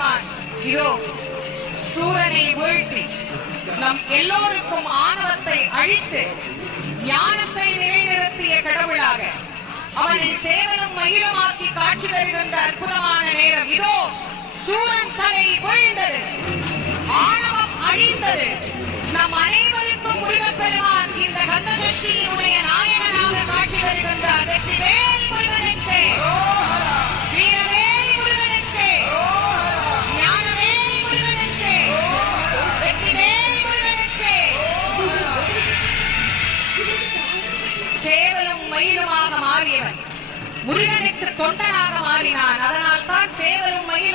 முருகப்பெருமான் இதோ சூரனை வீழ்த்தி நம் எல்லோருக்கும் ஆணவத்தை அழித்து ஞானத்தை நிலைநிறுத்திய கடவுளாக அவனை சேவலும் மயிலுமாக்கி காட்சி தருகின்ற அற்புதமான நேரம். இதோ சூரன் தலை வீழ்ந்தது, ஆணவம் அழிந்தது. நம் அனைவருக்கும் முருகப்பெருமான் இந்த கந்த சஷ்டியினுடைய நாயகனாக காட்சி தருகின்றார். வெற்றிவேல் முருகனுக்கு, வீரவேல் முருகனுக்கு, ஞானவேல் முருகனுக்கு, வெற்றிவேல் முருகனுக்கு. சேவலும் மயிலுமாக மாறியவன் முருகனுக்கு தொண்டனாக மாறினான். அதனால் தான் சேவலும் மயிலும்